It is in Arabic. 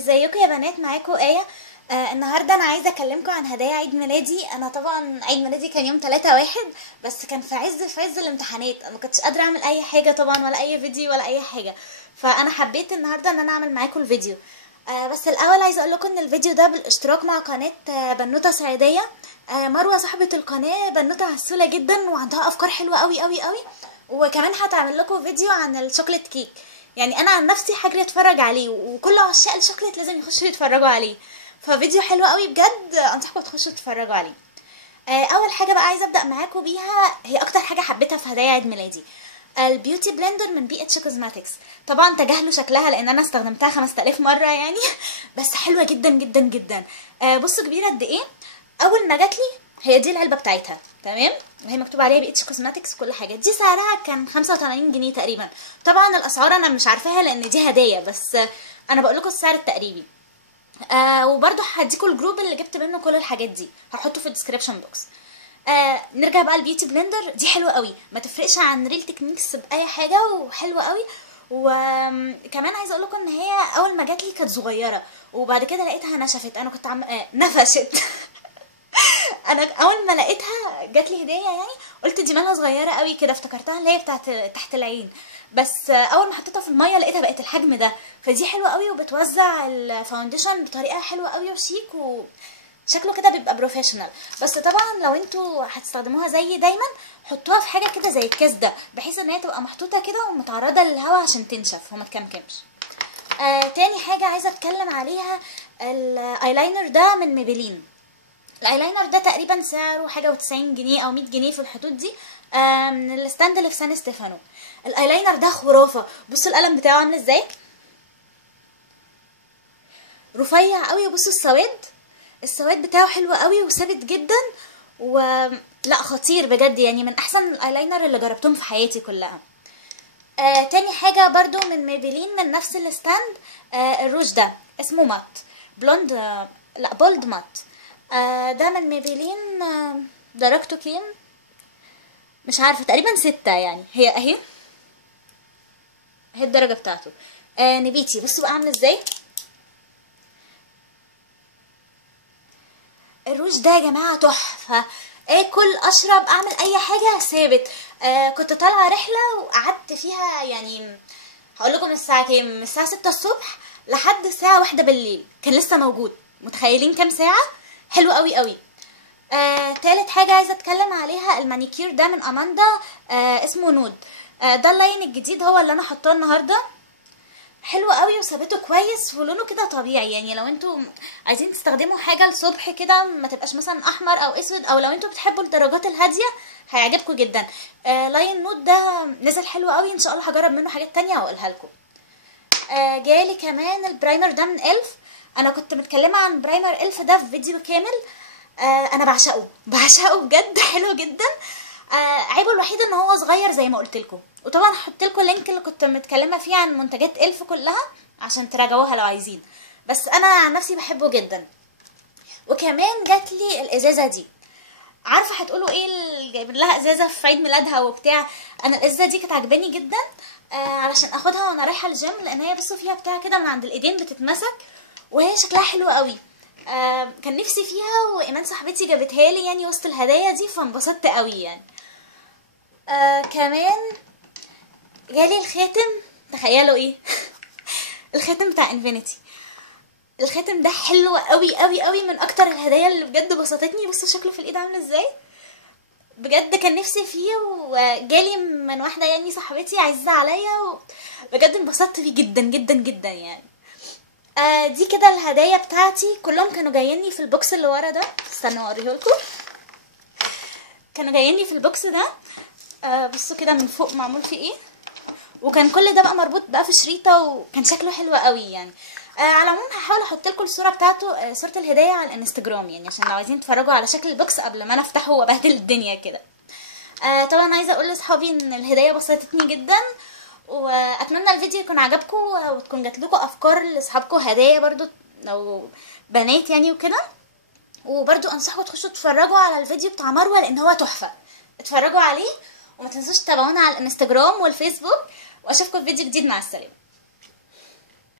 ازيكم يا بنات؟ معاكم آية. النهارده انا عايزه اكلمكم عن هدايا عيد ميلادي. انا طبعا عيد ميلادي كان يوم 3/1، بس كان في عز الامتحانات. انا ما كنتش قادره اعمل اي حاجه طبعا، ولا اي فيديو ولا اي حاجه. فانا حبيت النهارده ان انا اعمل معاكم الفيديو. بس الاول عايزه اقول لكم ان الفيديو ده بالاشتراك مع قناه بنوته صعيديه. مروه صاحبه القناه بنوته عسوله جدا وعندها افكار حلوه قوي قوي قوي. وكمان هتعمل لكم فيديو عن الشوكليت كيك. يعني انا عن نفسي هجري اتفرج عليه، وكل عشاق الشوكليت لازم يخشوا يتفرجوا عليه. ففيديو حلو قوي بجد، انصحكم تخشوا تتفرجوا عليه. اول حاجه بقى عايزه ابدا معاكم بيها، هي اكتر حاجه حبيتها في هدايا عيد ميلادي، البيوتي بلندر من بي اتش كوزماتكس. طبعا تجاهلوا شكلها لان انا استخدمتها 5000 مره يعني بس حلوه جدا جدا جدا. بصوا كبيره قد ايه. اول ما جات لي هي دي العلبه بتاعتها، تمام، وهي مكتوب عليها بي اتش كوزماتكس كل حاجه. دي سعرها كان 85 جنيه تقريبا. طبعا الاسعار انا مش عارفاها لان دي هدايا، بس انا بقول لكم السعر التقريبي. وبرضو هديكوا الجروب اللي جبت منه كل الحاجات دي، هحطه في الديسكريبشن بوكس. نرجع بقى البيوتي بلندر دي، حلوه قوي، ما تفرقش عن ريل تكنيكس باي حاجه، وحلوه قوي. وكمان عايزه اقول لكم ان هي اول ما جات لي كانت صغيره، وبعد كده لقيتها نشفت. انا كنت نفشت انا اول ما لقيتها جات لي هديه يعني قلت دي مالها صغيره قوي كده، افتكرتها اللي هي بتاعت تحت العين. بس اول ما حطيتها في الميه لقيتها بقت الحجم ده. فدي حلوه قوي، وبتوزع الفاونديشن بطريقه حلوه قوي وشيك، وشكله كده بيبقى بروفيشنال. بس طبعا لو انتوا هتستخدموها زي دايما، حطوها في حاجه كده زي الكاس ده، بحيث ان هي تبقى محطوطه كده ومتعرضه للهواء عشان تنشف وما تكمكمش. تاني حاجه عايزه اتكلم عليها، الايلاينر ده من ميبلين. الايلاينر ده تقريبا سعره حاجه و90 جنيه او 100 جنيه في الحدود دي، من الستاند اللي في سان ستيفانو. الايلاينر ده خرافه. بصوا القلم بتاعه عامل ازاي، رفيع قوي. وبصوا السواد بتاعه حلو قوي وثابت جدا، لا خطير بجد، يعني من احسن الايلاينر اللي جربتهم في حياتي كلها. تاني حاجه برضو من ميبلين من نفس الستاند، الروج ده اسمه مات بلوند، لا بولد مات. ده من ميبلين، درجته كام مش عارفه، تقريبا 6 يعني. هي اهي الدرجه بتاعته. نبيتي. بصوا بقى عامل ازاي الروج ده يا جماعه، تحفه. اكل اشرب اعمل اي حاجه ثابت. كنت طالعه رحله وقعدت فيها، يعني هقول لكم الساعه كام، من الساعه 6 الصبح لحد الساعه 1 بالليل كان لسه موجود. متخيلين كام ساعه؟ حلو قوي قوي. تالت حاجة عايزة اتكلم عليها، المانيكير ده من اماندا، اسمه نود. ده اللاين الجديد هو اللي انا حطاه النهاردة. حلو قوي وثابته كويس ولونه كده طبيعي. يعني لو انتوا عايزين تستخدموا حاجة الصبح كده ما تبقاش مثلا احمر او اسود، او لو انتوا بتحبوا الدرجات الهادية هيعجبكم جدا. لاين نود ده نزل حلو قوي، ان شاء الله هجرب منه حاجات تانية واقولها لكم. جالي كمان البرايمر ده من الف. انا كنت متكلمة عن برايمر الف ده في فيديو كامل. انا بعشقه بجد حلو جدا. عيبه الوحيد ان هو صغير زي ما قلت لكم. وطبعا هحط لكم اللينك اللي كنت متكلمه فيه عن منتجات الف كلها عشان تراجعوها لو عايزين. بس انا عن نفسي بحبه جدا. وكمان جات لي الازازه دي. عارفه هتقولوا ايه اللي جايبين لها ازازه في عيد ميلادها وبتاع؟ انا الازازه دي كانت عجباني جدا، علشان اخدها وانا رايحه الجيم، لان هي بصوا فيها بتاع كده من عند الايدين بتتمسك، وهي شكلها حلو قوي. كان نفسي فيها، وايمان صاحبتي جابتها لي يعني وسط الهدايا دي، فانبسطت قوي يعني. كمان جالي الخاتم. تخيلوا ايه الخاتم بتاع انفينيتي. الخاتم ده حلو قوي قوي قوي، من اكتر الهدايا اللي بجد بسطتني. بصوا شكله في الايد عامل ازاي، بجد كان نفسي فيه، وجالي من واحده يعني صاحبتي عزيزه عليا، وبجد انبسطت فيه جدا جدا جدا يعني. دي كده الهدايا بتاعتي كلهم كانوا جاييني في البوكس اللي ورا ده. استنوا اوريهولكم. كانوا جاييني في البوكس ده. بصوا كده من فوق معمول فيه ايه، وكان كل ده بقى مربوط بقى في شريطه، وكان شكله حلو قوي يعني. على العموم هحاول احط لكم الصوره بتاعته، صوره الهدايا على الانستجرام، يعني عشان لو عايزين تتفرجوا على شكل البوكس قبل ما انا افتحه وابهدل الدنيا كده. طبعا عايزه اقول لاصحابي ان الهدايا بسطتني جدا، واتمنى الفيديو يكون عجبكم، وتكون جات لكم افكار لاصحابكم هدايا برضو لو بنات يعني وكده. وبرضو انصحكم تخشوا تتفرجوا على الفيديو بتاع مروه لان هو تحفه. اتفرجوا عليه، وما تنسوش تتابعونا على الانستجرام والفيسبوك، واشوفكم في فيديو جديد. مع السلامه.